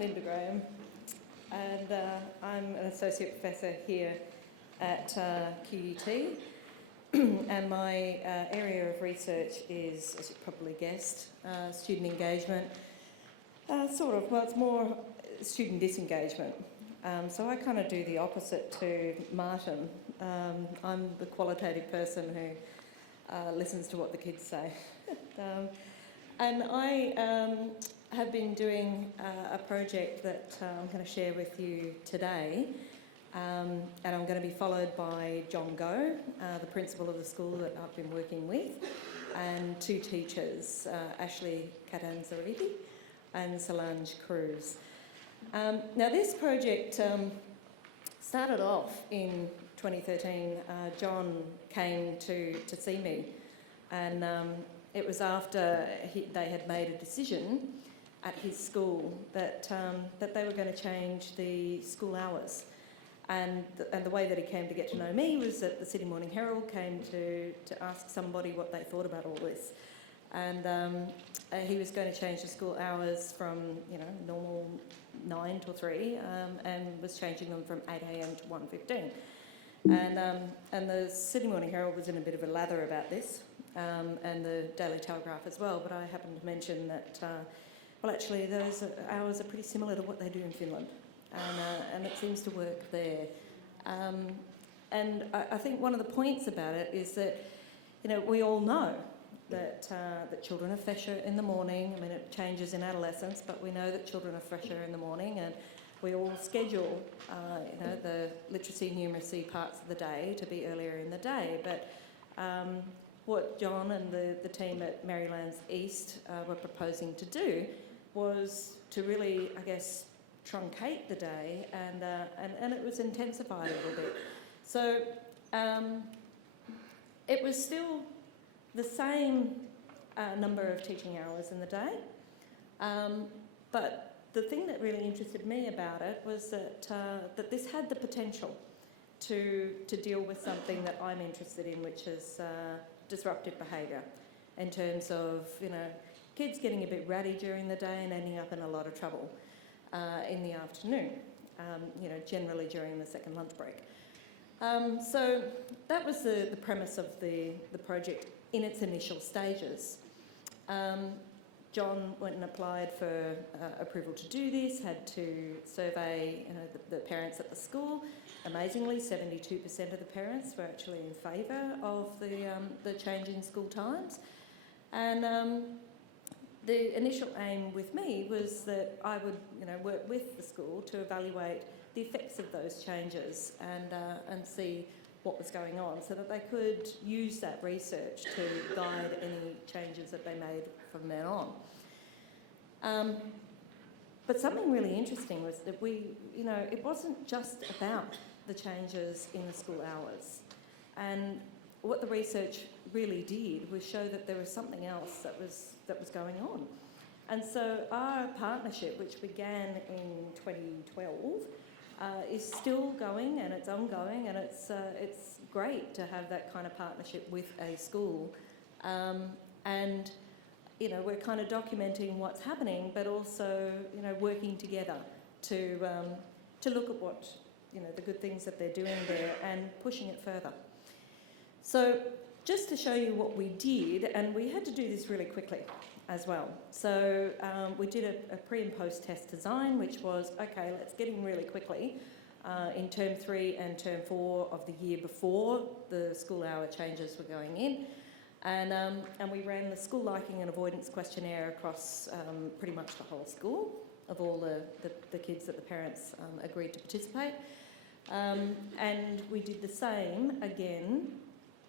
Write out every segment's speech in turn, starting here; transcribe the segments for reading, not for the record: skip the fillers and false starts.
Linda Graham, and I'm an associate professor here at QUT, and my area of research is, as you probably guessed, student engagement. Well, it's more student disengagement. So I kind of do the opposite to Martin. I'm the qualitative person who listens to what the kids say. And I have been doing a project that I'm going to share with you today, and I'm going to be followed by John Goh, the principal of the school that I've been working with, and two teachers, Ashleigh Catanzariti and Solange Cruz. Now this project started off in 2013. John came to see me, and it was after they had made a decision at his school that they were going to change the school hours. And the way that he came to get to know me was that the Sydney Morning Herald came to ask somebody what they thought about all this. And he was going to change the school hours from, normal 9 till 3, and was changing them from 8 a.m. to 1:15. And the Sydney Morning Herald was in a bit of a lather about this, and the Daily Telegraph as well, but I happened to mention that, actually those hours are pretty similar to what they do in Finland, and it seems to work there. And I think one of the points about it is that, we all know that children are fresher in the morning. I mean, it changes in adolescence, but we know that children are fresher in the morning, and we all schedule, the literacy, numeracy parts of the day to be earlier in the day. But what John and the team at Merrylands East were proposing to do was to really, I guess, truncate the day, and it was intensified a little bit. So it was still the same number of teaching hours in the day, but the thing that really interested me about it was that this had the potential to deal with something that I'm interested in, which is disruptive behaviour, in terms of kids getting a bit ratty during the day and ending up in a lot of trouble in the afternoon, generally during the second lunch break. So that was the premise of the project in its initial stages. John went and applied for approval to do this, had to survey the parents at the school. Amazingly, 72% of the parents were actually in favour of the change in school times. And the initial aim with me was that I would work with the school to evaluate the effects of those changes and see what was going on, so that they could use that research to guide any changes that they made from then on. But something really interesting was that it wasn't just about the changes in the school hours. And what the research really did was show that there was something else that was going on. And so our partnership, which began in 2012, is still going, and it's ongoing, and it's great to have that kind of partnership with a school. And we're kind of documenting what's happening, but also working together to look at what the good things that they're doing there and pushing it further. So just to show you what we did, and we had to do this really quickly as well. So we did a pre and post test design, which was, okay, let's get in really quickly in term 3 and term 4 of the year before the school hour changes were going in. And we ran the school liking and avoidance questionnaire across pretty much the whole school, of all the kids that the parents agreed to participate. And we did the same again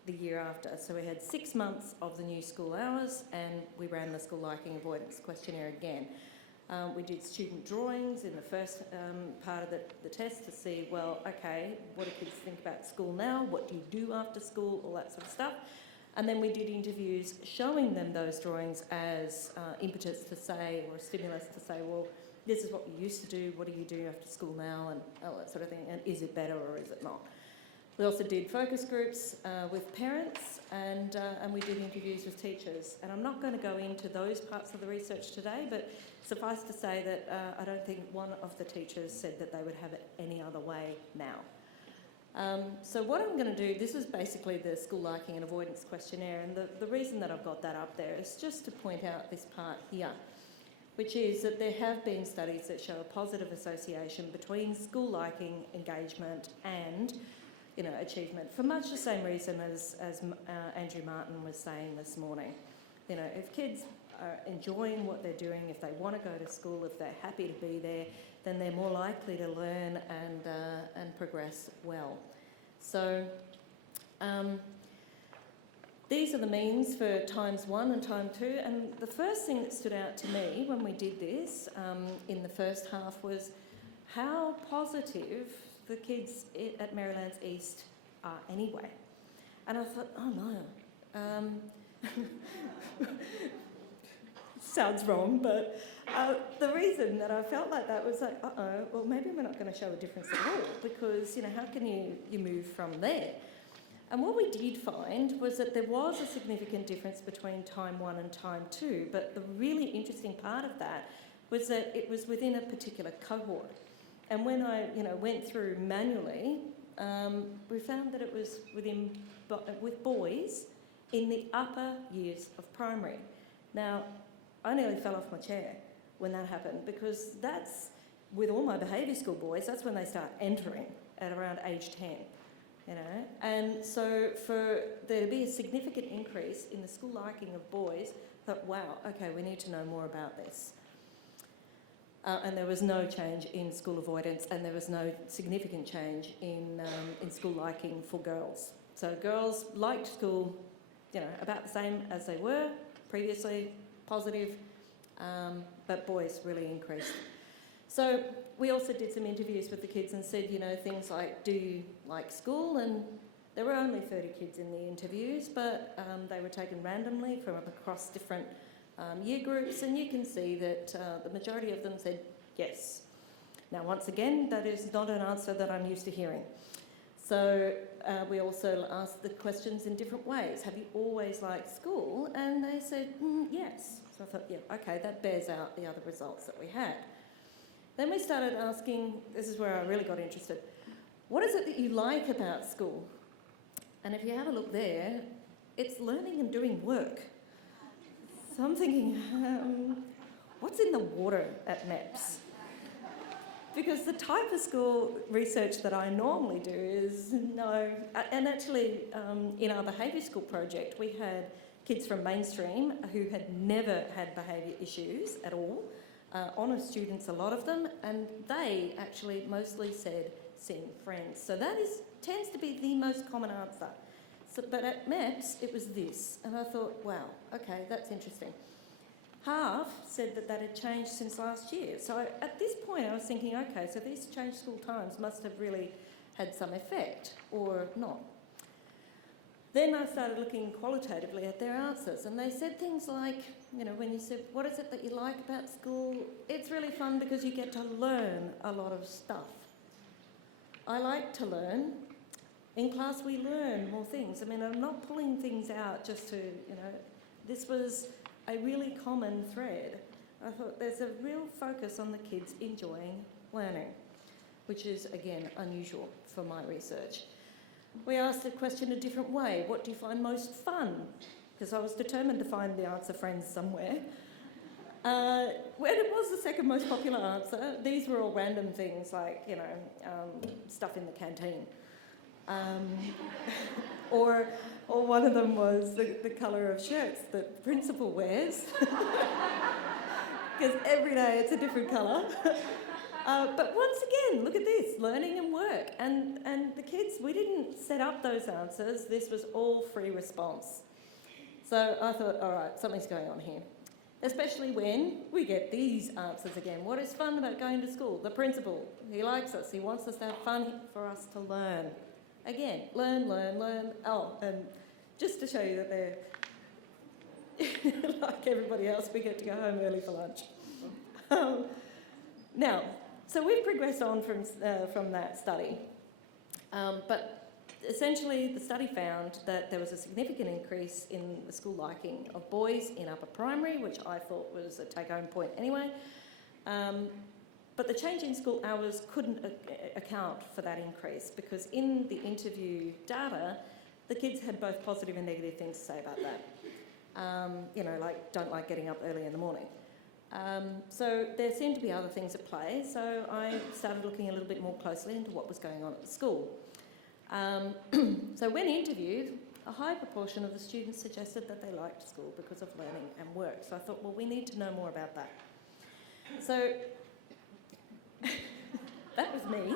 the year after. So we had 6 months of the new school hours, and we ran the school liking avoidance questionnaire again. We did student drawings in the first part of the test to see, well, okay, what do kids think about school now? What do you do after school? All that sort of stuff. And then we did interviews showing them those drawings as impetus to say, or a stimulus to say, well, this is what we used to do, what do you do after school now, and all that sort of thing, and is it better or is it not? We also did focus groups with parents, and we did interviews with teachers. And I'm not going to go into those parts of the research today, but suffice to say that I don't think one of the teachers said that they would have it any other way now. So what I'm going to do, this is basically the school liking and avoidance questionnaire, and the reason that I've got that up there is just to point out this part here, which is that there have been studies that show a positive association between school liking, engagement and achievement, for much the same reason as Andrew Martin was saying this morning. If kids are enjoying what they're doing, if they want to go to school, if they're happy to be there, then they're more likely to learn and progress well. So these are the means for times 1 and time 2, and the first thing that stood out to me when we did this in the first half was how positive the kids at Merrylands East are anyway. And I thought, oh no, sounds wrong, but the reason that I felt like that was like, well, maybe we're not going to show a difference at all, because, how can you move from there? And what we did find was that there was a significant difference between time 1 and time 2, but the really interesting part of that was that it was within a particular cohort. And when I, went through manually, we found that it was with boys in the upper years of primary. Now, I nearly fell off my chair when that happened, because that's, with all my behaviour school boys, that's when they start entering at around age 10, And so for there to be a significant increase in the school liking of boys, I thought, wow, okay, we need to know more about this. And there was no change in school avoidance, and there was no significant change in school liking for girls. So girls liked school, about the same as they were previously, positive, but boys really increased. So we also did some interviews with the kids and said, things like, do you like school? And there were only 30 kids in the interviews, but they were taken randomly from across different year groups, and you can see that the majority of them said yes. Now, once again, that is not an answer that I'm used to hearing. So we also asked the questions in different ways. Have you always liked school? And they said yes. So I thought, yeah, okay, that bears out the other results that we had. Then we started asking, this is where I really got interested, what is it that you like about school? And if you have a look there, it's learning and doing work. So I'm thinking, what's in the water at MEPS? Because the type of school research that I normally do is no. And actually, in our behaviour school project, we had kids from mainstream who had never had behaviour issues at all, honours students, a lot of them, and they actually mostly said seeing friends. So that tends to be the most common answer. So, but at MEPS, it was this, and I thought, wow, okay, that's interesting. Half said that had changed since last year. So at this point, I was thinking, okay, so these changed school times must have really had some effect, or not. Then I started looking qualitatively at their answers, and they said things like, when you said, what is it that you like about school? It's really fun because you get to learn a lot of stuff. I like to learn. In class, we learn more things. I mean, I'm not pulling things out just to, this was a really common thread. I thought there's a real focus on the kids enjoying learning, which is, again, unusual for my research. We asked the question a different way. What do you find most fun? Because I was determined to find the answer friends somewhere. When it was the second most popular answer, these were all random things like, stuff in the canteen. Or one of them was the colour of shirts that the principal wears. Because every day it's a different colour. But once again, look at this, learning and work. And the kids, we didn't set up those answers. This was all free response. So I thought, all right, something's going on here. Especially when we get these answers again. What is fun about going to school? The principal, he likes us. He wants us to have fun for us to learn. Again, learn. Oh, and just to show you that they're like everybody else, we get to go home early for lunch. Now, so we've progressed on from that study, but essentially, the study found that there was a significant increase in the school liking of boys in upper primary, which I thought was a take-home point anyway. But the change in school hours couldn't account for that increase, because in the interview data, the kids had both positive and negative things to say about that. You know, like, don't like getting up early in the morning. So there seemed to be other things at play, so I started looking a little bit more closely into what was going on at the school. So when interviewed, a high proportion of the students suggested that they liked school because of learning and work. So I thought, well, we need to know more about that. So that was me.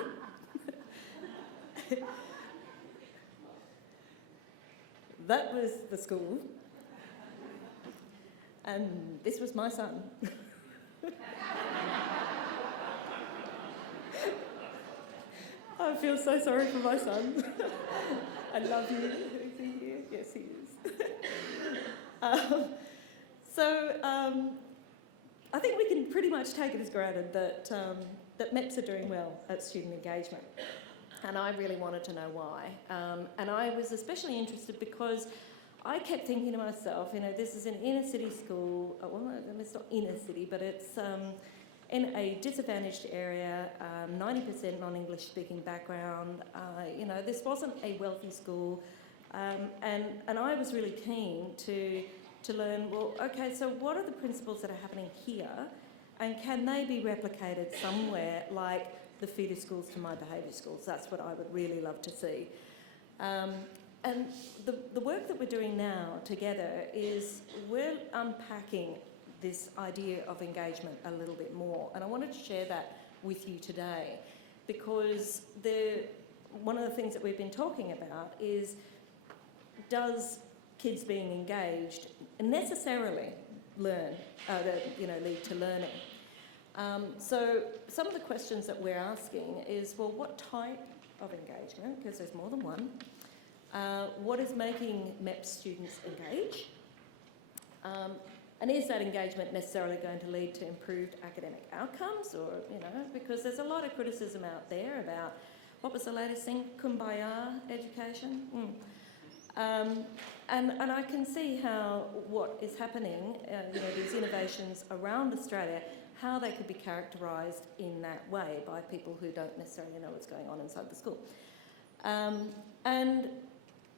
That was the school. And this was my son. I feel so sorry for my son. I love you. Is he here? Yes, he is. I think we can pretty much take it as granted that MEPs are doing well at student engagement. And I really wanted to know why. And I was especially interested because I kept thinking to myself, you know, this is an inner city school. Well, it's not inner city, but it's in a disadvantaged area, 90% non-English speaking background. You know, this wasn't a wealthy school. And I was really keen to learn, well, okay, so what are the principles that are happening here? And can they be replicated somewhere like the feeder schools to my behaviour schools? That's what I would really love to see. And the work that we're doing now together is we're unpacking this idea of engagement a little bit more. And I wanted to share that with you today because one of the things that we've been talking about is, does kids being engaged necessarily lead to learning? So some of the questions that we're asking is, well, what type of engagement, because there's more than one, what is making MEPS students engage? And is that engagement necessarily going to lead to improved academic outcomes? Or, you know, because there's a lot of criticism out there about, what was the latest thing, kumbaya education? And I can see how what is happening, you know, these innovations around Australia, how they could be characterised in that way by people who don't necessarily know what's going on inside the school. And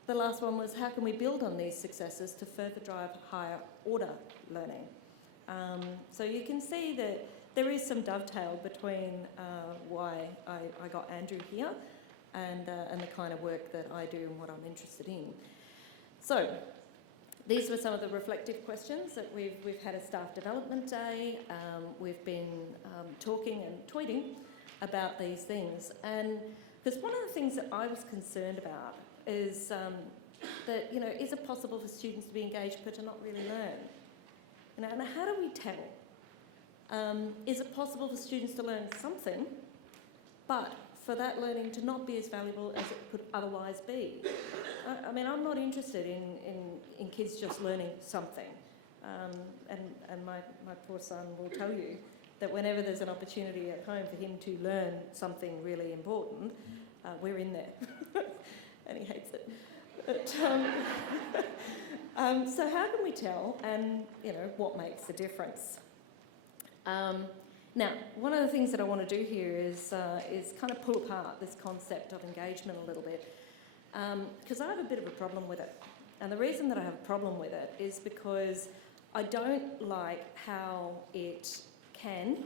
the last one was, how can we build on these successes to further drive higher order learning? So you can see that there is some dovetail between why I got Andrew here and the kind of work that I do and what I'm interested in. So these were some of the reflective questions that we've had a staff development day. We've been talking and tweeting about these things. And because one of the things that I was concerned about is that, you know, is it possible for students to be engaged but to not really learn? You know, and how do we tell? Is it possible for students to learn something, but for that learning to not be as valuable as it could otherwise be? I mean, I'm not interested in kids just learning something. And my poor son will tell you that whenever there's an opportunity at home for him to learn something really important, we're in there. And he hates it. But, so how can we tell, and, you know, what makes the difference? Now, one of the things that I want to do here is kind of pull apart this concept of engagement a little bit, because I have a bit of a problem with it. And the reason that I have a problem with it is because I don't like how it can,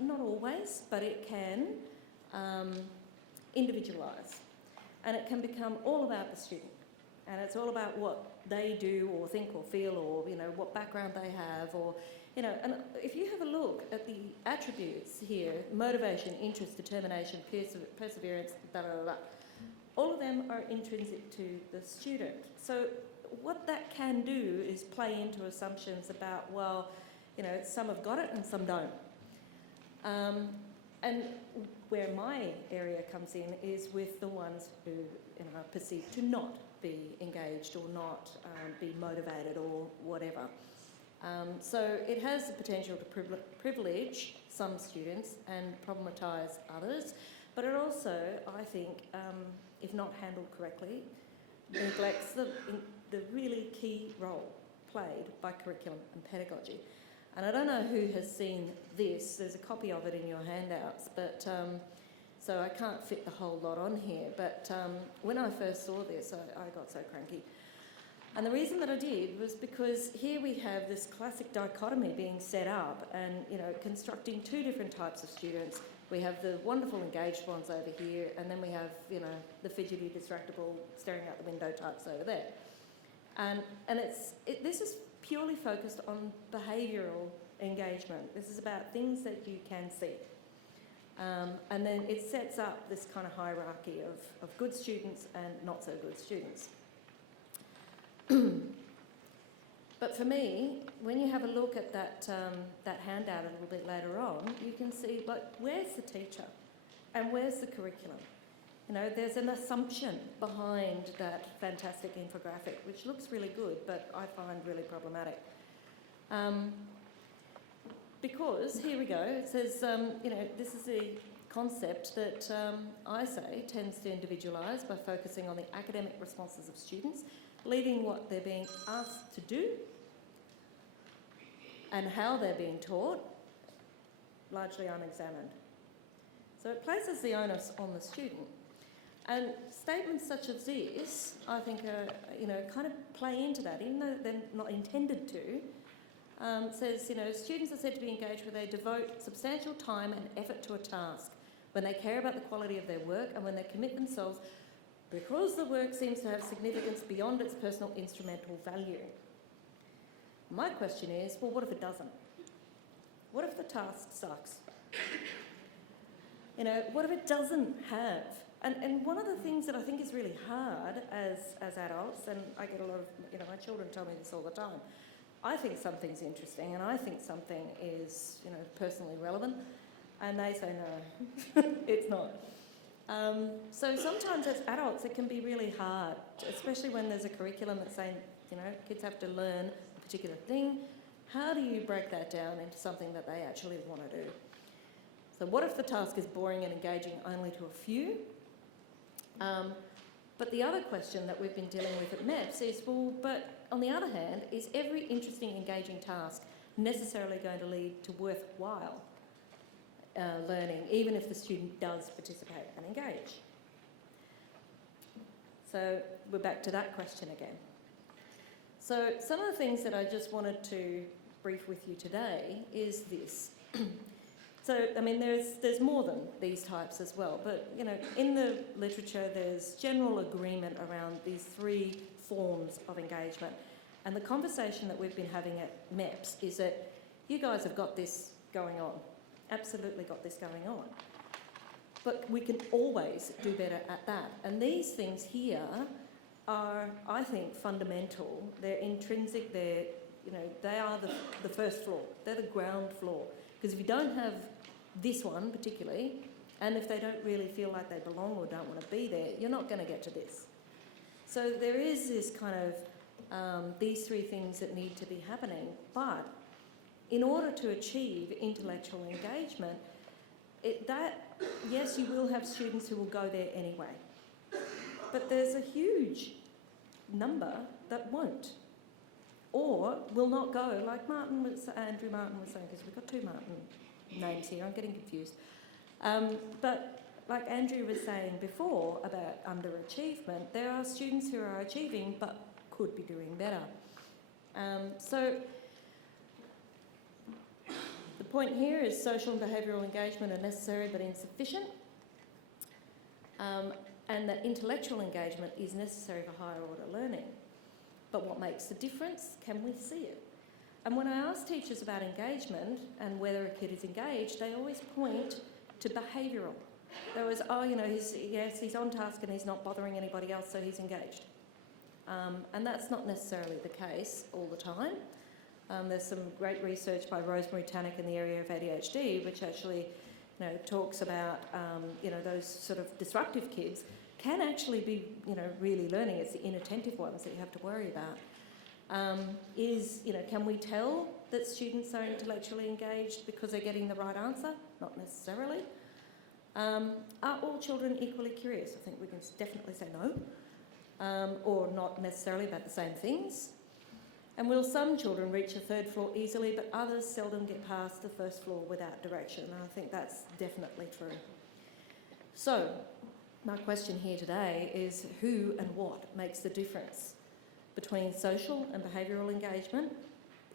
not always, but it can individualise. And it can become all about the student. And it's all about what they do or think or feel, or, you know, what background they have, or, you know, and if you have a look at the attributes here, motivation, interest, determination, perseverance, blah, blah, blah, all of them are intrinsic to the student. So what that can do is play into assumptions about, well, you know, some have got it and some don't. And where my area comes in is with the ones who, you know, are perceived to not be engaged or not be motivated or whatever. So it has the potential to privilege some students and problematise others, but it also, I think, if not handled correctly, neglects the really key role played by curriculum and pedagogy. And I don't know who has seen this. There's a copy of it in your handouts, but so I can't fit the whole lot on here. But when I first saw this, I got so cranky. And the reason that I did was because here we have this classic dichotomy being set up and, constructing two different types of students. We have the wonderful engaged ones over here, and then we have, the fidgety, distractible, staring out the window types over there. And this is purely focused on behavioural engagement. This is about things that you can see. And then it sets up this kind of hierarchy of good students and not so good students. But for me, when you have a look at that handout a little bit later on, you can see, where's the teacher and where's the curriculum? There's an assumption behind that fantastic infographic, which looks really good, but I find really problematic. Because, here we go, it says, this is a concept that I say tends to individualise by focusing on the academic responses of students, leaving what they're being asked to do and how they're being taught largely unexamined. So it places the onus on the student. And statements such as this, I think, kind of play into that, even though they're not intended to. Says, students are said to be engaged when they devote substantial time and effort to a task, when they care about the quality of their work and when they commit themselves because the work seems to have significance beyond its personal instrumental value. My question is, well, what if it doesn't? What if the task sucks? What if it doesn't have? And one of the things that I think is really hard as adults, and I get a lot of, my children tell me this all the time, I think something's interesting and I think something is, personally relevant, and they say no, it's not. So sometimes as adults it can be really hard, especially when there's a curriculum that's saying, kids have to learn a particular thing. How do you break that down into something that they actually want to do? So what if the task is boring and engaging only to a few? But the other question that we've been dealing with at MEPS is, well, but on the other hand, is every interesting, engaging task necessarily going to lead to worthwhile learning, even if the student does participate and engage? So we're back to that question again. So some of the things that I just wanted to brief with you today is this. So, there's more than these types as well, but, in the literature there's general agreement around these three forms of engagement. And the conversation that we've been having at MEPS is that you guys have got this going on, absolutely got this going on. But we can always do better at that. And these things here are, I think, fundamental. They're intrinsic, they are the first floor, they're the ground floor. Because if you don't have this one particularly, and if they don't really feel like they belong or don't want to be there, you're not going to get to this. So there is this kind of, these three things that need to be happening. But in order to achieve intellectual engagement, yes, you will have students who will go there anyway. But there's a huge number that won't, or will not go, like Andrew Martin was saying, because we've got two Martin names here, I'm getting confused. But like Andrew was saying before about underachievement, there are students who are achieving but could be doing better. So the point here is social and behavioural engagement are necessary but insufficient, and that intellectual engagement is necessary for higher order learning. But what makes the difference? Can we see it? And when I ask teachers about engagement and whether a kid is engaged, they always point to behavioural. There was, he's on task and he's not bothering anybody else, so he's engaged. And that's not necessarily the case all the time. There's some great research by Rosemary Tannock in the area of ADHD, which actually, talks about, those sort of disruptive kids can actually be, really learning. It's the inattentive ones that you have to worry about. Can we tell that students are intellectually engaged because they're getting the right answer? Not necessarily. Are all children equally curious? I think we can definitely say no, or not necessarily about the same things. And will some children reach a third floor easily, but others seldom get past the first floor without direction? And I think that's definitely true. So, my question here today is who and what makes the difference between social and behavioural engagement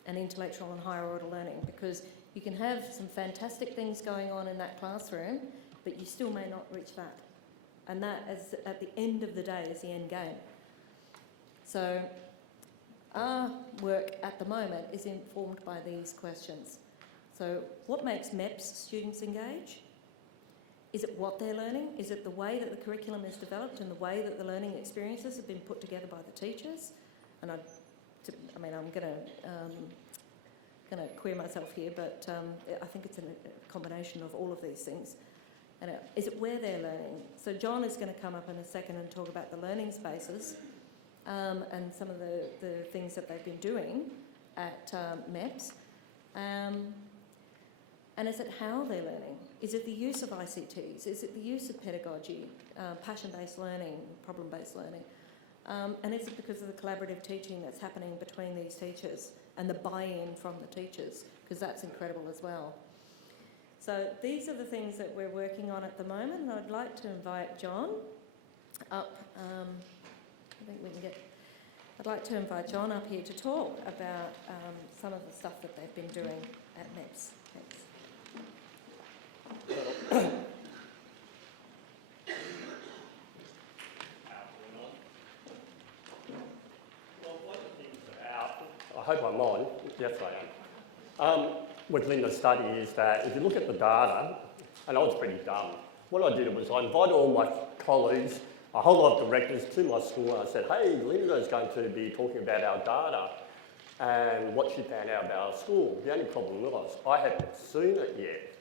and intellectual and higher order learning? Because you can have some fantastic things going on in that classroom, but you still may not reach that. And that, is, at the end of the day, is the end game. So our work at the moment is informed by these questions. So what makes MEPS students engage? Is it what they're learning? Is it the way that the curriculum is developed and the way that the learning experiences have been put together by the teachers? And I'm going to queer myself here, but I think it's a combination of all of these things. And is it where they're learning? So John is going to come up in a second and talk about the learning spaces and some of the things that they've been doing at MEPS. And is it how they're learning? Is it the use of ICTs? Is it the use of pedagogy, passion-based learning, problem-based learning? And is it because of the collaborative teaching that's happening between these teachers and the buy-in from the teachers? Because that's incredible as well. So these are the things that we're working on at the moment, and I'd like to invite John up. I'd like to invite John up here to talk about some of the stuff that they've been doing at MEPS. Thanks. I hope I'm on. Yes, I am. With Linda's study is that if you look at the data, and I was pretty dumb, what I did was I invited all my colleagues, a whole lot of directors to my school, and I said, hey, Linda's going to be talking about our data and what she found out about our school. The only problem was I hadn't seen it yet.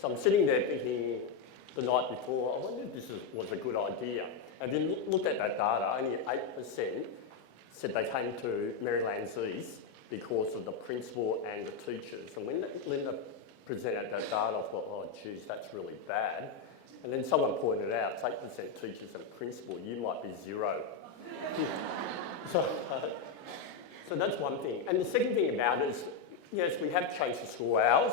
So I'm sitting there thinking the night before, I wonder if this was a good idea. And if you looked at that data, only 8% said they came to Merrylands East because of the principal and the teachers. And when Linda presented that data, I thought, oh, geez, that's really bad. And then someone pointed out, it's 8% teachers and principal, you might be 0. So that's one thing. And the second thing about it is, yes, we have changed the school hours.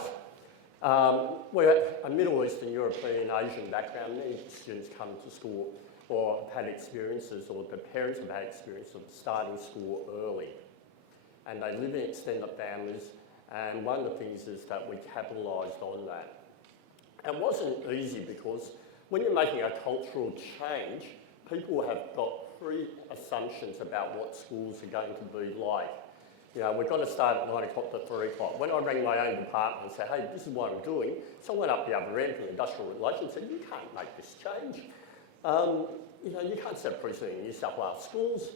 We're a Middle Eastern, European, Asian background. Many students come to school or have had experiences, or the parents have had experience of starting school early. And they live in extended families, and one of the things is that we capitalised on that. It wasn't easy because when you're making a cultural change, people have got pre-assumptions about what schools are going to be like. You know, we're going to start at 9 o'clock to 3 o'clock. When I rang my own department and said, hey, this is what I'm doing, someone up the other end from industrial relations said, you can't make this change. You know, you can't set precedent in New South Wales schools.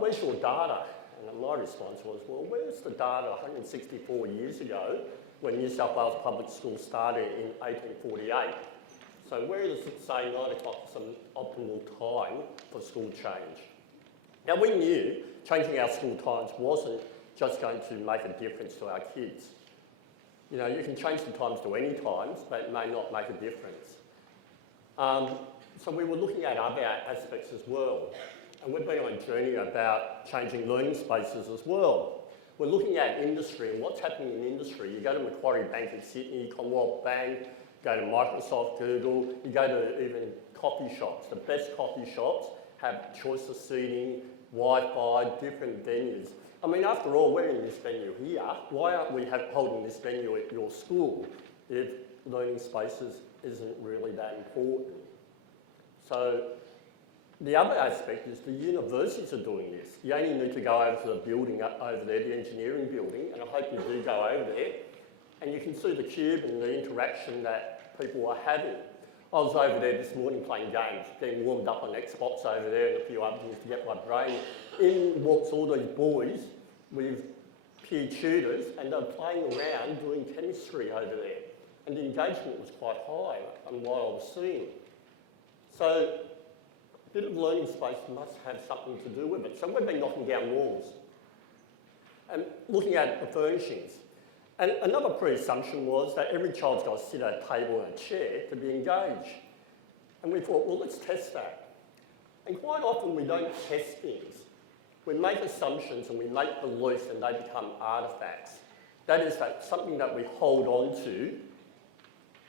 Where's your data? And my response was, well, where's the data 164 years ago when New South Wales Public School started in 1848? So where does it say 9 o'clock is an optimal time for school change? Now we knew changing our school times wasn't just going to make a difference to our kids. You know, you can change the times to any times, but it may not make a difference. So we were looking at other aspects as well. And we've been on a journey about changing learning spaces as well. We're looking at industry and what's happening in industry. You go to Macquarie Bank in Sydney, Commonwealth Bank, go to Microsoft, Google, you go to even coffee shops. The best coffee shops have choice of seating, Wi-Fi, different venues. I mean, after all, we're in this venue here. Why aren't we holding this venue at your school if learning spaces isn't really that important? So the other aspect is the universities are doing this. You only need to go over to the building over there, the engineering building, and I hope you do go over there, and you can see the cube and the interaction that people are having. I was over there this morning playing games, getting warmed up on Xbox over there and a few other things to get my brain. In walks all these boys with peer tutors, and they're playing around doing chemistry over there. And the engagement was quite high on what I was seeing. So a bit of learning space must have something to do with it. So we've been knocking down walls and looking at the furnishings. And another pre-assumption was that every child's got to sit at a table and a chair to be engaged. And we thought, well, let's test that. And quite often we don't test things. We make assumptions and we make beliefs and they become artefacts. That is something that we hold on to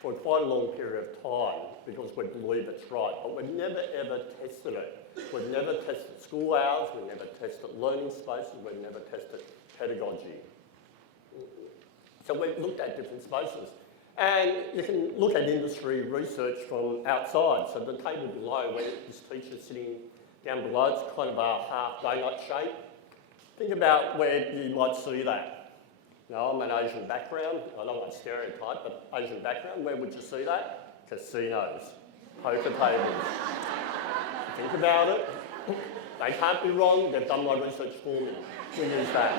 for quite a long period of time because we believe it's right, but we've never ever tested it. We've never tested school hours, we've never tested learning spaces, we've never tested pedagogy. So we've looked at different spaces. And you can look at industry research from outside. So the table below, where this teacher's sitting down below, it's kind of a half donut shape. Think about where you might see that. Now, I'm an Asian background. I don't want to stereotype, but Asian background, where would you see that? Casinos, poker tables. Think about it. They can't be wrong. They've done my research for me. We use that.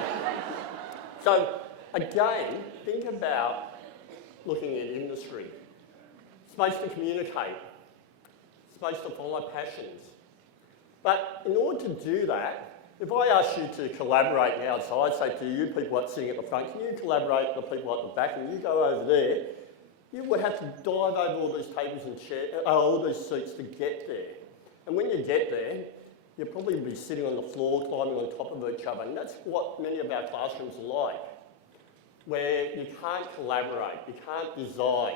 So, again, think about looking at industry. Space to communicate. Space to follow passions. But in order to do that, if I ask you to collaborate now, so I say to you people sitting at the front, can you collaborate with the people at the back, and you go over there, you would have to dive over all these tables and chairs, all these seats to get there. And when you get there, you'll probably be sitting on the floor, climbing on top of each other, and that's what many of our classrooms are like, where you can't collaborate, you can't design,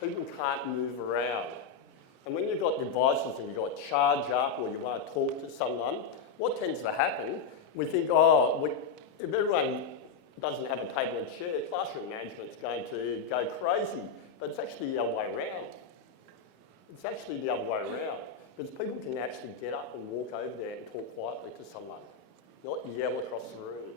people can't move around. And when you've got devices and you've got charge up or you want to talk to someone, what tends to happen, we think, if everyone doesn't have a table and chair, classroom management's going to go crazy. But it's actually the other way around. It's actually the other way around. Because people can actually get up and walk over there and talk quietly to someone, not yell across the room.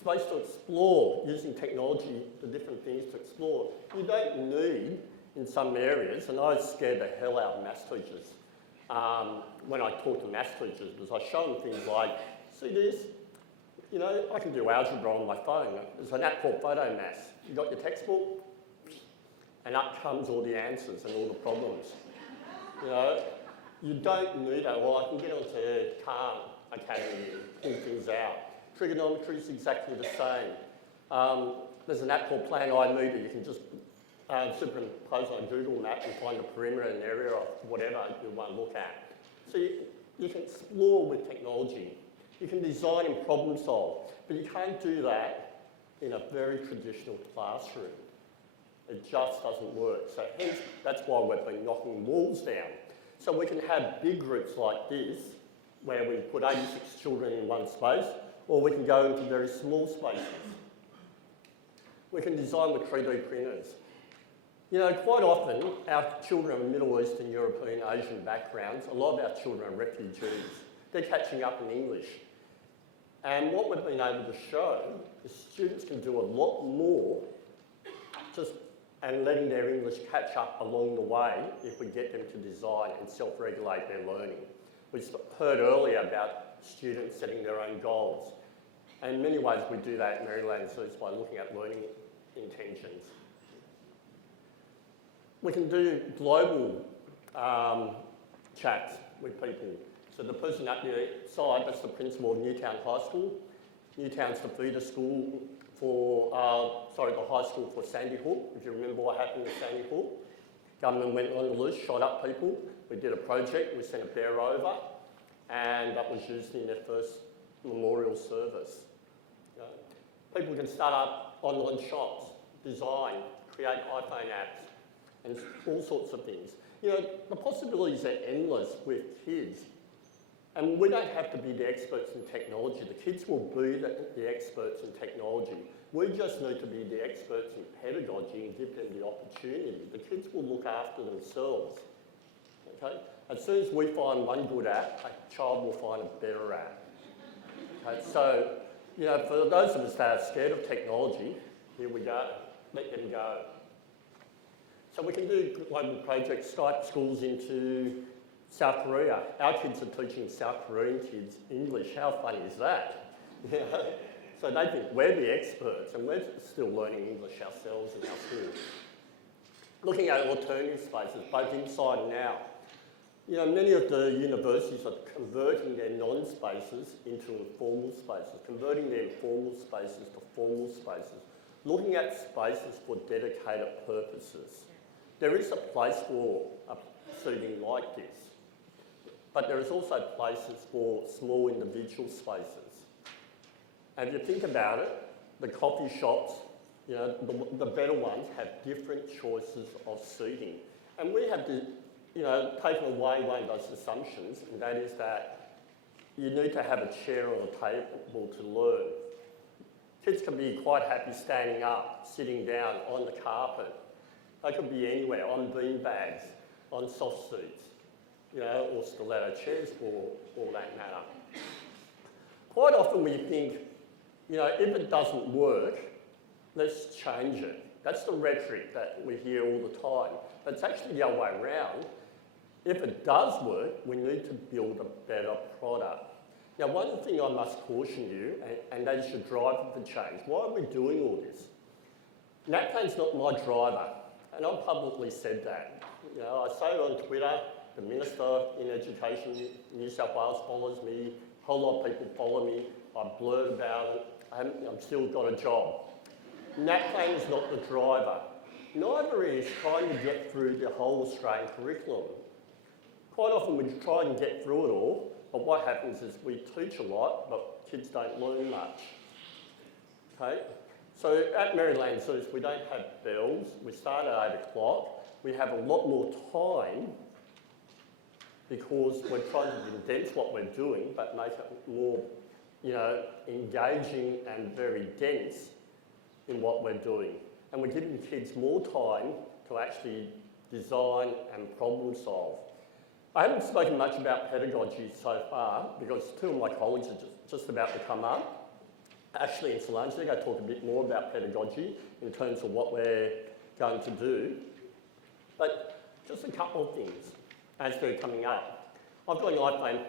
Space to explore, using technology, the different things to explore. You don't need, in some areas, and I scared the hell out of maths teachers when I talk to maths teachers, because I show them things like, see this? You know, I can do algebra on my phone. There's an app called Photo Maths. You got your textbook, and up comes all the answers and all the problems. You know, you don't need that. Well, I can get onto Khan Academy and pull things out. Trigonometry is exactly the same. There's an app called Plan iMeter. You can just superimpose on a Google map and find the perimeter and area of whatever you want to look at. So you can explore with technology. You can design and problem solve, but you can't do that in a very traditional classroom. It just doesn't work. So hence, that's why we've been knocking walls down. So we can have big groups like this, where we put 86 children in one space, or we can go into very small spaces. We can design with 3D printers. You know, quite often, our children are Middle Eastern, European, Asian backgrounds. A lot of our children are refugees. They're catching up in English. And what we've been able to show is students can do a lot more and letting their English catch up along the way if we get them to design and self-regulate their learning. We heard earlier about students setting their own goals. And in many ways we do that at Merrylands East by looking at learning intentions. We can do global chats with people. So the person up the side, that's the principal of Newtown High School. Newtown's the feeder school for, the high school for Sandy Hook. If you remember what happened with Sandy Hook. Government went on the loose, shot up people. We did a project, we sent a bear over, and that was used in their first memorial service. You know, people can start up online shops, design, create iPhone apps, and all sorts of things. You know, the possibilities are endless with kids. And we don't have to be the experts in technology. The kids will be the experts in technology. We just need to be the experts in pedagogy and give them the opportunity. The kids will look after themselves. Okay? As soon as we find one good app, a child will find a better app. Okay? So, you know, for those of us that are scared of technology, here we go. Let them go. So we can do global projects, Skype schools into South Korea. Our kids are teaching South Korean kids English. How funny is that? So they think we're the experts and we're still learning English ourselves in our schools. Looking at alternative spaces, both inside and out. You know, many of the universities are converting their non-spaces into informal spaces, converting their informal spaces to formal spaces, looking at spaces for dedicated purposes. There is a place for seating like this. But there is also places for small individual spaces. And if you think about it, the coffee shops, you know, the better ones have different choices of seating. And we have to, you know, taken away one of those assumptions, and that is that you need to have a chair or a table to learn. Kids can be quite happy standing up, sitting down on the carpet. They could be anywhere, on bean bags, on soft seats, you know, or stiletto chairs for all that matter. Quite often we think, you know, if it doesn't work, let's change it. That's the rhetoric that we hear all the time. But it's actually the other way around. If it does work, we need to build a better product. Now, one thing I must caution you, and that is your drive for change. Why are we doing all this? NAPLAN's not my driver, and I've publicly said that. You know, I say it on Twitter, the Minister in Education, New South Wales follows me, a whole lot of people follow me, I blurt about it, I've still got a job. NAPLAN is not the driver. Neither is trying to get through the whole Australian curriculum. Quite often we try and get through it all, but what happens is we teach a lot, but kids don't learn much. Okay? So at Merrylands East, we don't have bells. We start at 8 o'clock. We have a lot more time because we're trying to condense what we're doing, but make it more, you know, engaging and very dense in what we're doing. And we're giving kids more time to actually design and problem solve. I haven't spoken much about pedagogy so far because two of my colleagues are just about to come up. Ashleigh and Solange, they're going to talk a bit more about pedagogy in terms of what we're going to do. But just a couple of things as they're coming up. I've got an iPhone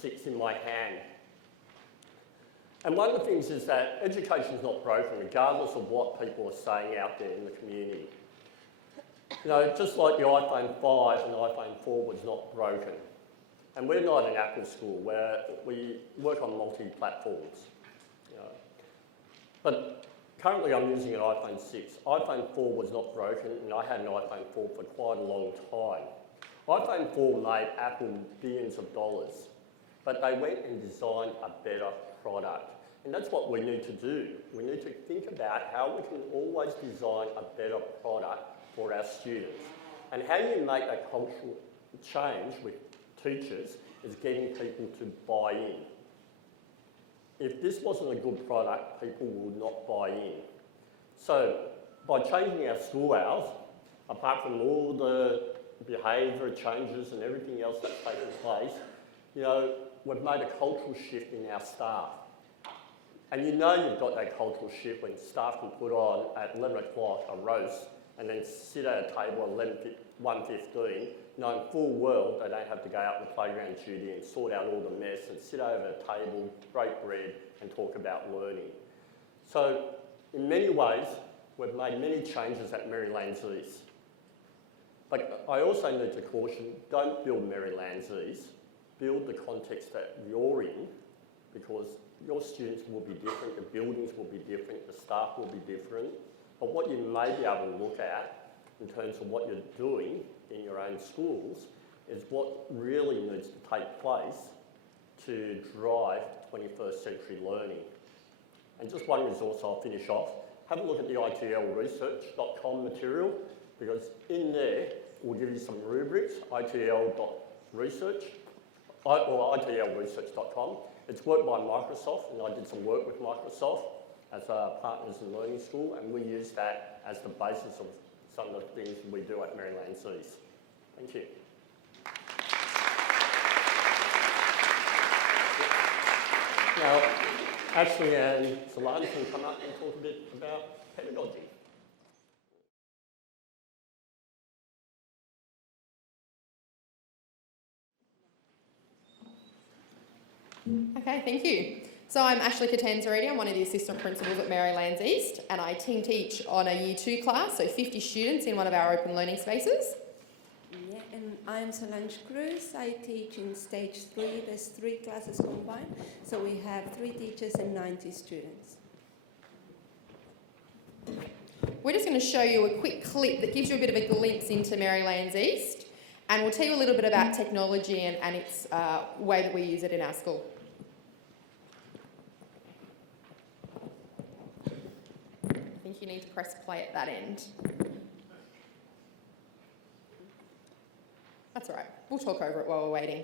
6 in my hand. And one of the things is that education is not broken, regardless of what people are saying out there in the community. You know, just like the iPhone 5 and the iPhone 4 was not broken. And we're not an Apple school where we work on multi-platforms. You know. But currently I'm using an iPhone 6. iPhone 4 was not broken, and I had an iPhone 4 for quite a long time. iPhone 4 made Apple billions of dollars, but they went and designed a better product. And that's what we need to do. We need to think about how we can always design a better product for our students. And how you make that cultural change with teachers is getting people to buy in. If this wasn't a good product, people would not buy in. So by changing our school hours, apart from all the behaviour changes and everything else that's taken place, you know, we've made a cultural shift in our staff. And you know you've got that cultural shift when staff can put on at 11 o'clock a roast and then sit at a table at 1:15, knowing full well they don't have to go out on the playground duty and sort out all the mess and sit over a table, break bread and talk about learning. So in many ways, we've made many changes at Merrylands East. But I also need to caution, don't build Merrylands East, build the context that you're in, because your students will be different, the buildings will be different, the staff will be different. But what you may be able to look at in terms of what you're doing in your own schools is what really needs to take place to drive 21st century learning. And just one resource I'll finish off, have a look at the itlresearch.com material, because in there we'll give you some rubrics, itl.research, or itlresearch.com. It's worked by Microsoft, and I did some work with Microsoft as partners in Learning School, and we use that as the basis of some of the things we do at Merrylands East. Thank you. Now, Ashleigh and Solange can come up and talk a bit about pedagogy. Okay, thank you. So I'm Ashleigh Catanzariti, I'm one of the assistant principals at Merrylands East, and I team teach on a Year 2 class, so 50 students in one of our open learning spaces. Yeah, and I'm Solange Cruz. I teach in stage 3. There's 3 classes combined, so we have 3 teachers and 90 students. We're just going to show you a quick clip that gives you a bit of a glimpse into Merrylands East. And we'll tell you a little bit about technology and its way that we use it in our school. I think you need to press play at that end. That's all right. We'll talk over it while we're waiting.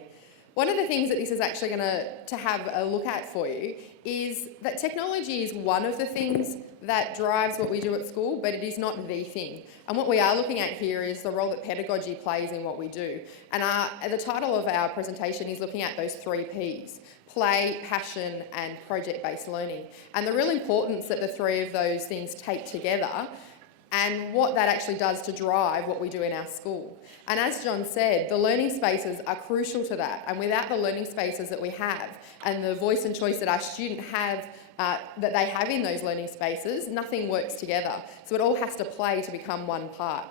One of the things that this is actually going to have a look at for you is that technology is one of the things that drives what we do at school, but it is not the thing. And what we are looking at here is the role that pedagogy plays in what we do. And the title of our presentation is looking at those 3 Ps: play, passion, and project-based learning. And the real importance that the 3 of those things take together and what that actually does to drive what we do in our school. And as John said, the learning spaces are crucial to that. And without the learning spaces that we have and the voice and choice that our students have, that they have in those learning spaces, nothing works together. So it all has to play to become one part.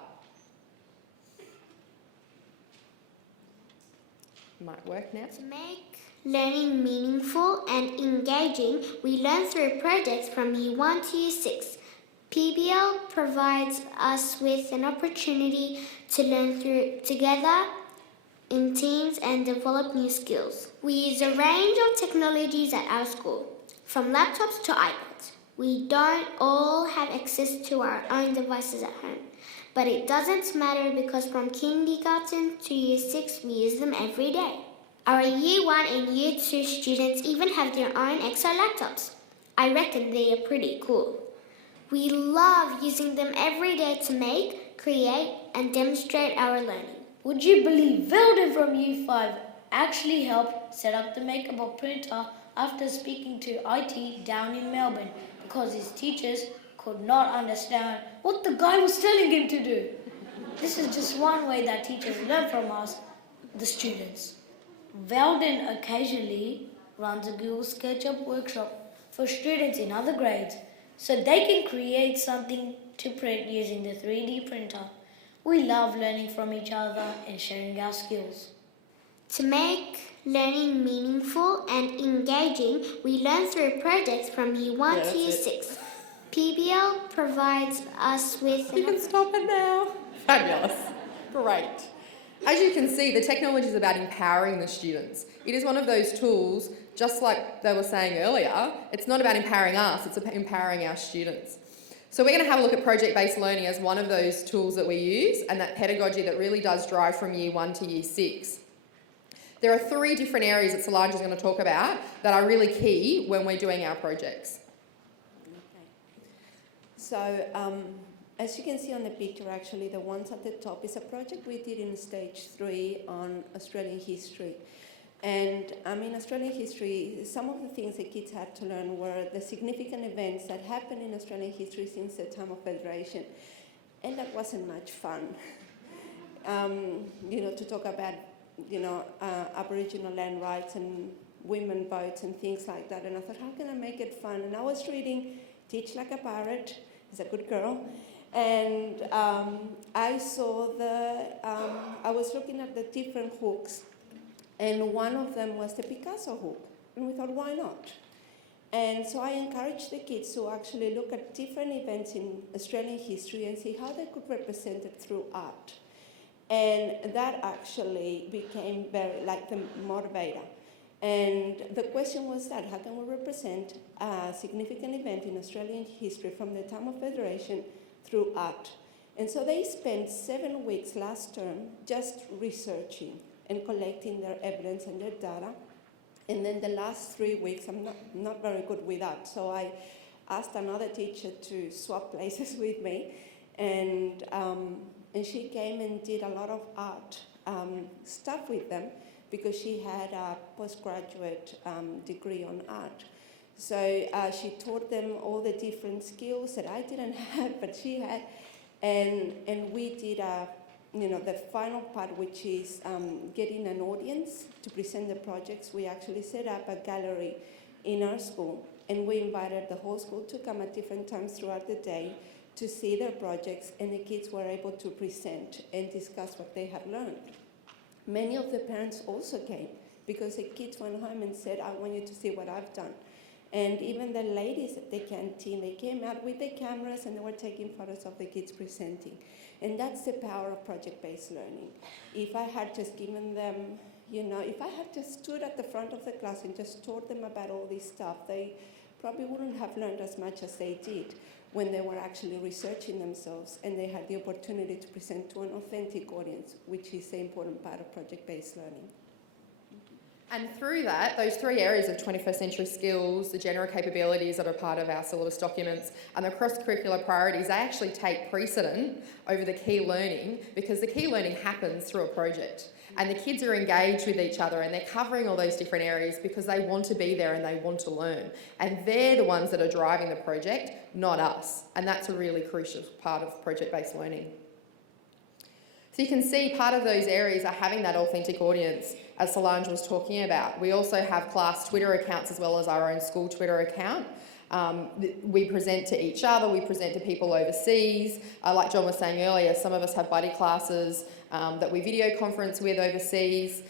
Might work now. To make learning meaningful and engaging, we learn through projects from Year 1 to Year 6. PBL provides us with an opportunity to learn together in teams and develop new skills. We use a range of technologies at our school, from laptops to iPads. We don't all have access to our own devices at home, but it doesn't matter because from kindergarten to Year 6 we use them every day. Our Year 1 and Year 2 students even have their own extra laptops. I reckon they are pretty cool. We love using them every day to make, create, and demonstrate our learning. Would you believe Velden from Year 5 actually helped set up the makeable printer after speaking to IT down in Melbourne because his teachers could not understand what the guy was telling him to do. This is just one way that teachers learn from us, the students. Velden occasionally runs a Google SketchUp workshop for students in other grades, so they can create something to print using the 3D printer. We love learning from each other and sharing our skills. To make learning meaningful and engaging, we learn through projects from Year 1 to Year 6. PBL provides us with... You can stop it now. Fabulous. Great. As you can see, the technology is about empowering the students. It is one of those tools, just like they were saying earlier, it's not about empowering us, it's about empowering our students. So we're going to have a look at project-based learning as one of those tools that we use and that pedagogy that really does drive from Year 1 to Year 6. There are 3 different areas that Solange is going to talk about that are really key when we're doing our projects. Okay. So, as you can see on the picture, actually, the ones at the top is a project we did in Stage 3 on Australian history. And in Australian history, some of the things the kids had to learn were the significant events that happened in Australian history since the time of Federation. And that wasn't much fun. To talk about, Aboriginal land rights and women votes and things like that. And I thought, how can I make it fun? And I was reading Teach Like a Pirate. It's a good girl. And I saw I was looking at the different hooks, and one of them was the Picasso hook. And we thought, why not? And so I encouraged the kids to actually look at different events in Australian history and see how they could represent it through art. And that actually became very like the motivator. And the question was that, how can we represent a significant event in Australian history from the time of Federation through art? And so they spent 7 weeks last term just researching and collecting their evidence and their data. And then the last 3 weeks, I'm not very good with that, so I asked another teacher to swap places with me, and she came and did a lot of art stuff with them because she had a postgraduate degree on art. So she taught them all the different skills that I didn't have, but she had, and we did the final part, which is getting an audience to present the projects. We actually set up a gallery in our school, and we invited the whole school to come at different times throughout the day to see their projects, and the kids were able to present and discuss what they had learned. Many of the parents also came because the kids went home and said, I want you to see what I've done. And even the ladies at the canteen, they came out with their cameras and they were taking photos of the kids presenting. And that's the power of project-based learning. If I had just given them, if I had just stood at the front of the class and just taught them about all this stuff, they probably wouldn't have learned as much as they did when they were actually researching themselves and they had the opportunity to present to an authentic audience, which is the important part of project-based learning. And through that, those 3 areas of 21st century skills, the general capabilities that are part of our syllabus documents, and the cross-curricular priorities, they actually take precedent over the key learning, because the key learning happens through a project. And the kids are engaged with each other and they're covering all those different areas because they want to be there and they want to learn. And they're the ones that are driving the project, not us. And that's a really crucial part of project-based learning. So you can see part of those areas are having that authentic audience, as Solange was talking about. We also have class Twitter accounts as well as our own school Twitter account. We present to each other, we present to people overseas. Like John was saying earlier, some of us have buddy classes that we video conference with overseas.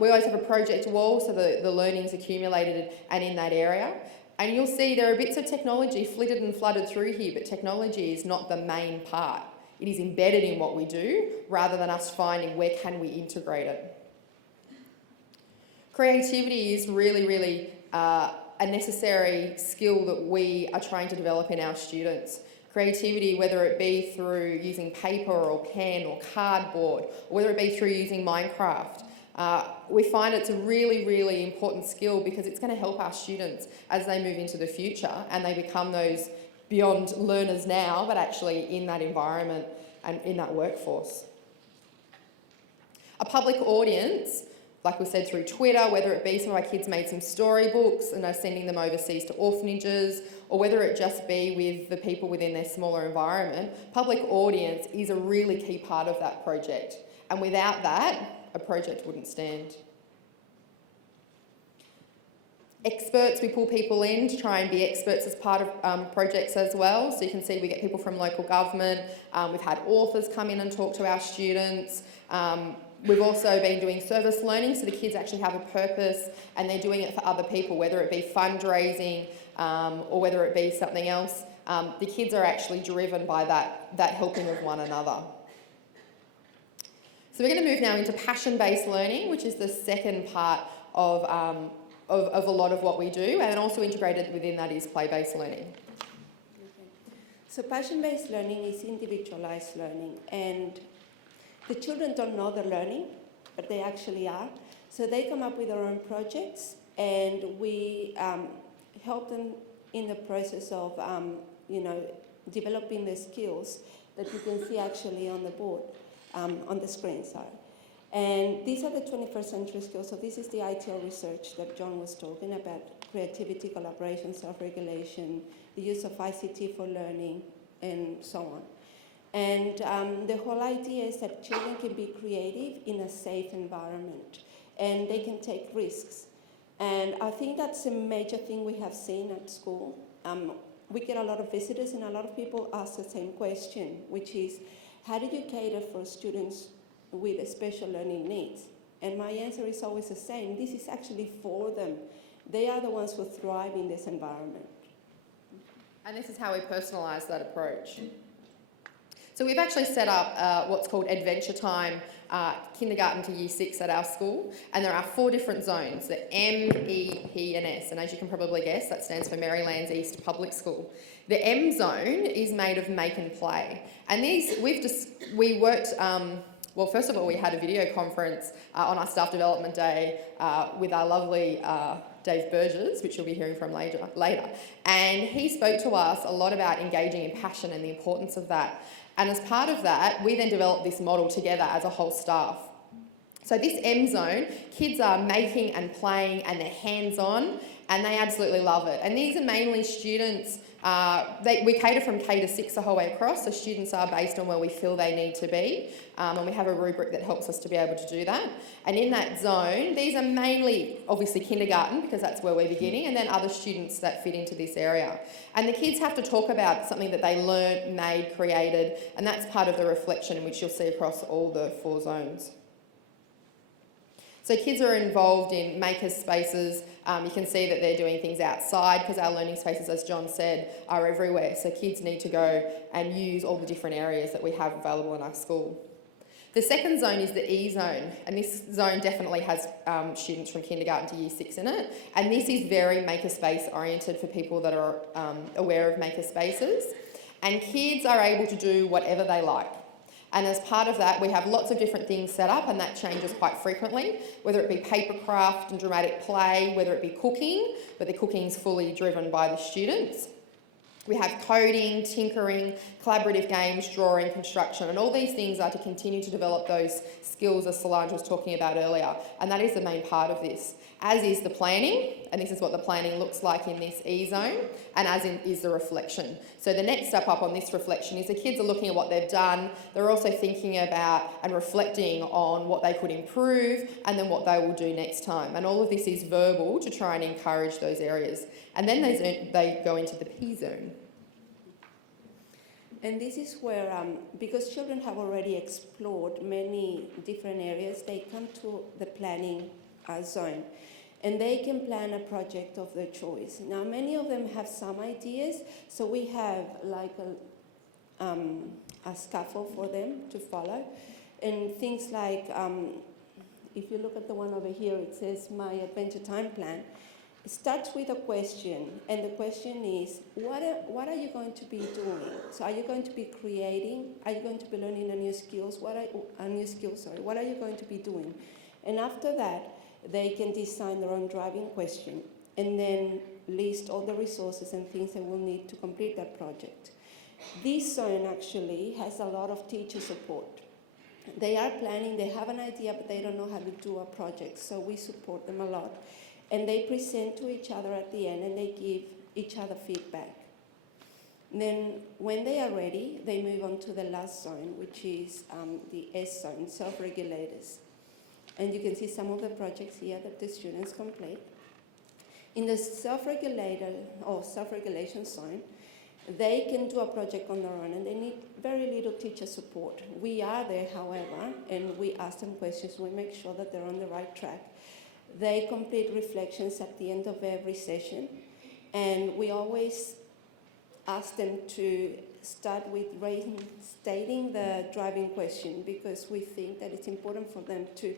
We always have a project wall, so the learning's accumulated and in that area. And you'll see there are bits of technology flitted and flooded through here, but technology is not the main part. It is embedded in what we do, rather than us finding where can we integrate it. Creativity is really a necessary skill that we are trying to develop in our students. Creativity, whether it be through using paper or pen or cardboard, or whether it be through using Minecraft. We find it's a really important skill because it's going to help our students as they move into the future and they become those beyond learners now, but actually in that environment and in that workforce. A public audience, like we said, through Twitter, whether it be some of our kids made some storybooks and are sending them overseas to orphanages, or whether it just be with the people within their smaller environment, public audience is a really key part of that project. And without that, a project wouldn't stand. Experts, we pull people in to try and be experts as part of projects as well. So you can see we get people from local government. We've had authors come in and talk to our students. We've also been doing service learning, so the kids actually have a purpose and they're doing it for other people, whether it be fundraising or whether it be something else. The kids are actually driven by that helping of one another. So we're going to move now into passion-based learning, which is the second part of a lot of what we do, and also integrated within that is play-based learning. Okay. So passion-based learning is individualized learning, and the children don't know they're learning, but they actually are. So they come up with their own projects, and we help them in the process of, developing the skills that you can see actually on the board, on the screen, sorry. And these are the 21st century skills. So this is the ITL research that John was talking about: creativity, collaboration, self-regulation, the use of ICT for learning, and so on. And the whole idea is that children can be creative in a safe environment, and they can take risks. And I think that's a major thing we have seen at school. We get a lot of visitors, and a lot of people ask the same question, which is, how do you cater for students with special learning needs? And my answer is always the same: this is actually for them. They are the ones who thrive in this environment. And this is how we personalise that approach. So we've actually set up what's called Adventure Time kindergarten to year 6 at our school, and there are 4 different zones: the M, E, P and S, and as you can probably guess, that stands for Merrylands East Public School. The M zone is made of make and play, and these we worked. Well, first of all, we had a video conference on our staff development day with our lovely Dave Burgess, which you'll be hearing from later. And he spoke to us a lot about engaging in passion and the importance of that. And as part of that, we then developed this model together as a whole staff. So this M zone, kids are making and playing and they're hands-on and they absolutely love it. And these are mainly students, we cater from K to 6 the whole way across, so students are based on where we feel they need to be, and we have a rubric that helps us to be able to do that. And in that zone, these are mainly obviously kindergarten, because that's where we're beginning, and then other students that fit into this area. And the kids have to talk about something that they learnt, made, created, and that's part of the reflection which you'll see across all the 4 zones. So kids are involved in maker spaces. You can see that they're doing things outside because our learning spaces, as John said, are everywhere. So kids need to go and use all the different areas that we have available in our school. The second zone is the E zone, and this zone definitely has students from kindergarten to year 6 in it, and this is very makerspace oriented for people that are aware of makerspaces, and kids are able to do whatever they like. And as part of that, we have lots of different things set up, and that changes quite frequently, whether it be paper craft and dramatic play, whether it be cooking, but the cooking's fully driven by the students. We have coding, tinkering, collaborative games, drawing, construction, and all these things are to continue to develop those skills as Solange was talking about earlier, and that is the main part of this, as is the planning, and this is what the planning looks like in this E zone, and as is the reflection. So the next step up on this reflection is the kids are looking at what they've done, they're also thinking about and reflecting on what they could improve and then what they will do next time, and all of this is verbal to try and encourage those areas. And then they go into the P zone. And this is where, because children have already explored many different areas, they come to the planning zone. And they can plan a project of their choice. Now, many of them have some ideas, so we have like a scaffold for them to follow. And things like, if you look at the one over here, it says My Adventure Time Plan. It starts with a question, and the question is, what are you going to be doing? So are you going to be creating? Are you going to be learning a new skills? What are you going to be doing? And after that, they can design their own driving question and then list all the resources and things they will need to complete that project. This zone actually has a lot of teacher support. They are planning, they have an idea, but they don't know how to do a project, so we support them a lot. And they present to each other at the end and they give each other feedback. And then when they are ready, they move on to the last zone, which is the S zone, self-regulators. And you can see some of the projects here that the students complete. In the self-regulation zone, they can do a project on their own and they need very little teacher support. We are there, however, and we ask them questions. We make sure that they're on the right track. They complete reflections at the end of every session, and we always ask them to start with stating the driving question, because we think that it's important for them to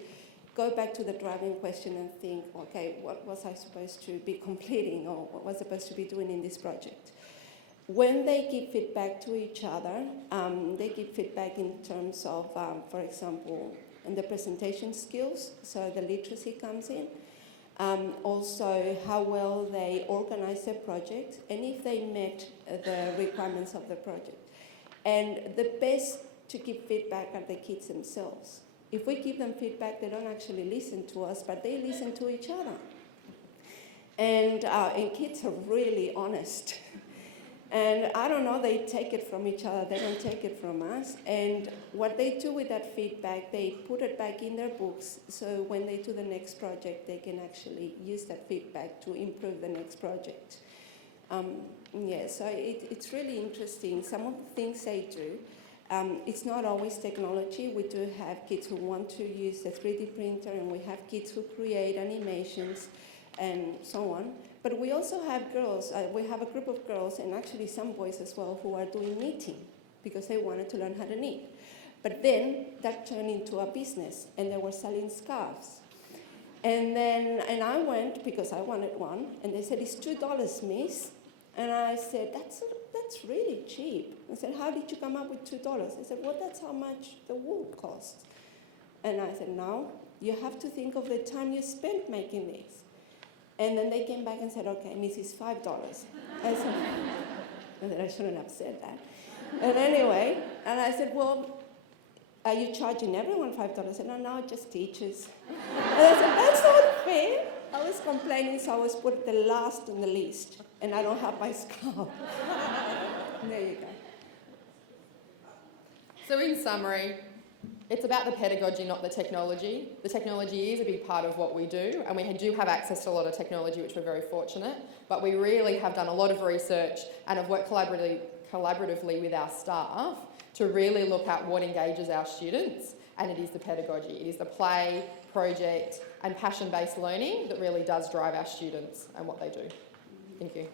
go back to the driving question and think, okay, what was I supposed to be completing, or what was I supposed to be doing in this project? When they give feedback to each other, they give feedback in terms of, for example, and the presentation skills, so the literacy comes in. Also, how well they organize their project, and if they met the requirements of the project. And the best to give feedback are the kids themselves. If we give them feedback, they don't actually listen to us, but they listen to each other. And kids are really honest. And I don't know, they take it from each other, they don't take it from us. And what they do with that feedback, they put it back in their books, so when they do the next project, they can actually use that feedback to improve the next project. So it's really interesting. Some of the things they do, it's not always technology. We do have kids who want to use the 3D printer, and we have kids who create animations and so on. But we also have girls, we have a group of girls, and actually some boys as well, who are doing knitting because they wanted to learn how to knit. But then that turned into a business, and they were selling scarves. And I went because I wanted one, and they said, it's $2, miss. And I said, that's really cheap. I said, how did you come up with $2? I said, well, that's how much the wool costs. And I said, no, you have to think of the time you spent making this. And then they came back and said, okay, miss, it's $5. I said, I shouldn't have said that. And anyway, and I said, well, are you charging everyone $5? I said, no, just teachers. And I said, that's not fair. I was complaining, so I was put the last on the list, and I don't have my scarf. There you go. So in summary, it's about the pedagogy, not the technology. The technology is a big part of what we do, and we do have access to a lot of technology, which we're very fortunate, but we really have done a lot of research and have worked collaboratively with our staff to really look at what engages our students, and it is the pedagogy. It is the play, project, and passion-based learning that really does drive our students and what they do. Thank you.